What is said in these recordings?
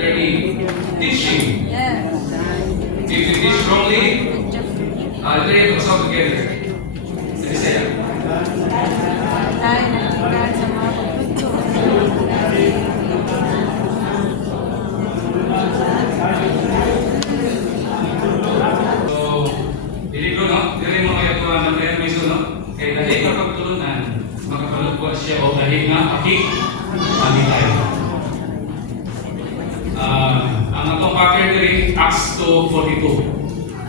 there be teaching. Yes. If you teach wrongly, they will come together. Sige siya. Tayo nagkakaroon sa mga pagtuturo. So, dili ko, no? Dili mo kaya ko ang mga miso, no? Kaya dahil kapagtulunan, makapalugwa siya o dahil nga akik, mali tayo. Ang atong packer diri, Acts 2:42.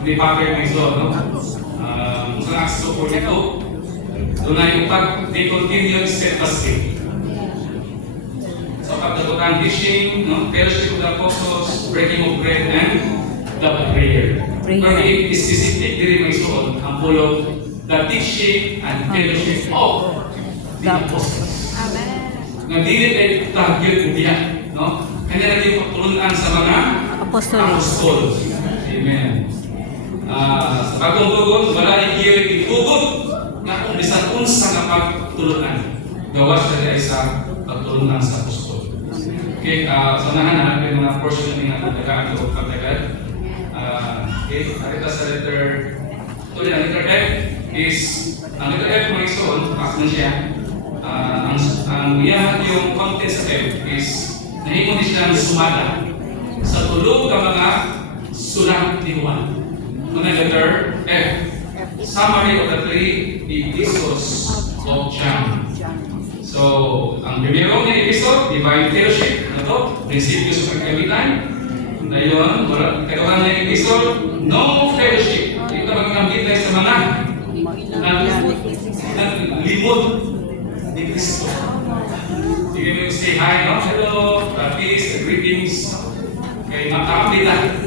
Hindi packer miso, no? Sa Acts 2:42, doon na yung they continued steadfastly. So, pagdagutan teaching, no? Fellowship of the apostles, breaking of bread, and the prayer. Pero specific diri may suot ang pulong the teaching and fellowship of the apostles. Amen. Nga dili tayo tagyod mo diya, no? Kanya na yung pagtulunan sa mga apostol. Amen. Sa bagong tugon, wala ikiyo'y itugot na kung bisan unsa nga pagtulunan. Gawas na sa pagtulunan sa apostol. Okay, sanahan na natin mga portion ng mga pagdagaan o pagdagan. Okay, narita sa letter, tuloy, ang letter F is, ang letter F mga ison, na siya, yung content sa F is, nahimon din siyang sumada sa tulog ng mga sulat ni Juan. Mga letter F, summary of the three epistles of John. So, ang primerong episode, Divine Fellowship, ano to? Prinsipyo sa pagkamitan. Ngayon, katawagan na yung episode, No Fellowship. Ito magkakambit tayo sa mga limod ni Cristo. You can say hi, no? Hello, peace, greetings. Okay, makakambit na.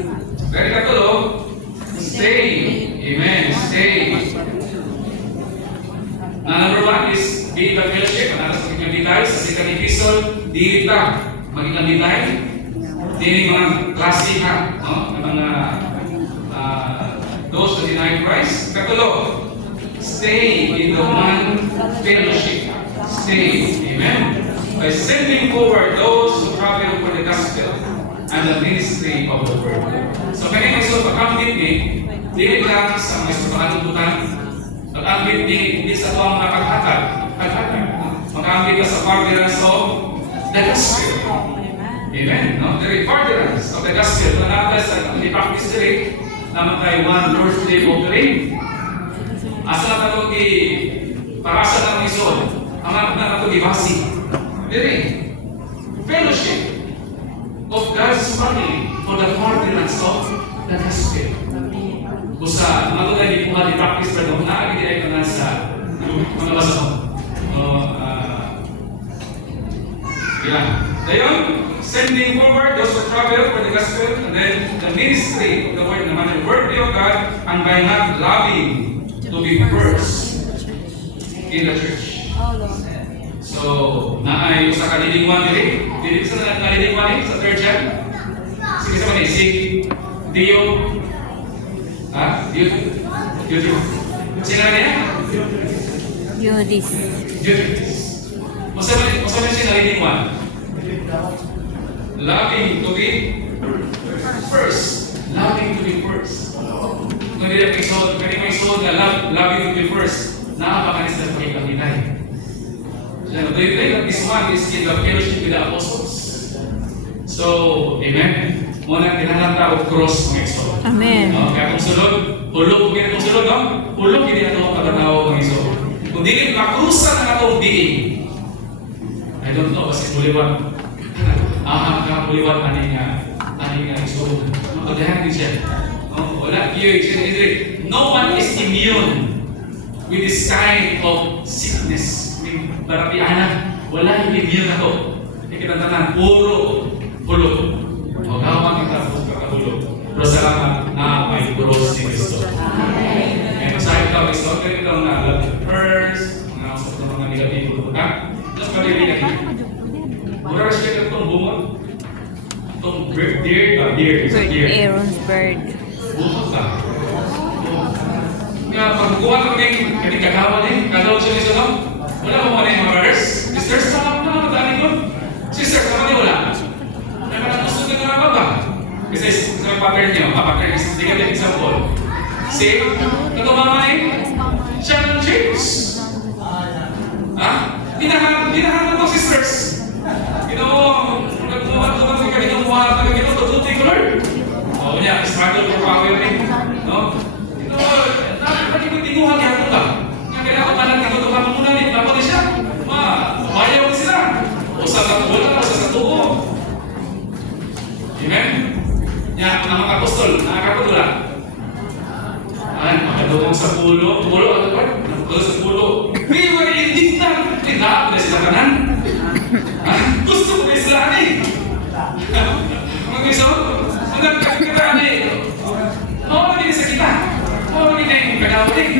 Very katulo, stay. Amen, stay. Number one is be the fellowship. Ang alas magkakambit tayo sa second episode, di kita magkakambit tayo. Dini mga klasiha, no? Ng mga those who deny Christ. Katulo, stay in the one fellowship. Stay, amen. By sending forward those who travel for the gospel and the ministry of the word. So kanya may pagkambit ni, dili lang sa mga pagkakatutunan. Pagkambit ni, hindi sa tuwang kapaghatag. Pagkambit ka sa furtherance of the gospel. Amen. No? The furtherance of the gospel. Nanata sa i-practice diri naman tayo one Lord's Day offering. Asa na ito parasa ng ison. Ang na ito ibasi. Diri. Fellowship of God's family for the furtherance of the gospel. Kusa, mga tayo di puha i-practice pa doon. Naagin ay ka sa mga basa mo. Yan. Dayon, sending forward those who travel for the gospel, and then the ministry of the word, naman the word of God, and by not loving to be first in the church. So, naay sa kalilingwan diri, diri sa kalilingwan sa third John. Sige sa manay, si Dio. Dio. Sino niya? Yudis. Masa siya kalilingwan? Loving to be first. Loving to be first. Kung hindi may soul na loving to be first, nakapakanis na pakikamitai. So, this one is in the fellowship with the apostles. So, amen. Muna kinalang tao cross mga iso. Amen. Kaya kung sulod, hulog kung sulod, no? Hulog hindi na ito pagkatao mga iso. Kung di makrusan ang atong diin, I don't know, kasi buliwan. Buliwan ani nga iso. Magdahan din siya. Wala, no one is immune with this kind of sickness. Barapiana, wala yung immune na to. Ikitantanan, puro hulog. Magawang kita po kakahulog. Pero salamat na may cross ni Cristo. Amen. Masahit ka, Cristo. Kaya ito na love first, mga negative ka. Tapos maliligan niya. Mura siya itong bumot. Itong deer. Aaron's bird. Bumot ka. Kaya pagkuhan kami kagawa din, kagawa siya nito, no? Wala mo mga yung brothers? Sisters, sama ko na mataanin ko. Sister, sama niyo wala. May mga gusto ka na pattern nyo. Pattern is negative example. Say, katumamay, John James. Ha? Hinahanap ko sisters. Nagmuhat ka ganito, muhat ka ganito, tututin ko Lord. O niya, struggle for power rin. No? Bakit mo tinguhan niya ito ka? Nga kailangan ka lang ito ka muna rin. Tapos siya, mayaw ko sila. O sa katula, o sa tubo. Amen? Nya, ang mga apostol, nakakatula. Makadukong sa pulo, ano ba? Nakadukong sa pulo. We were indignant. Tinapos na sila kanan. Gusto ko kayo sila ani. Mga gusto, hanggang kakikiraan eh. Mawagin sa kita. Mawagin na yung kagawin.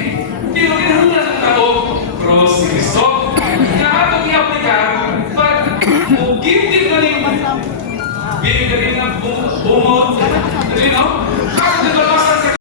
Pero kinahula ng tao, cross si Kristo. Nakatong i-apply ka, but guilty na rin. Bibig na rin na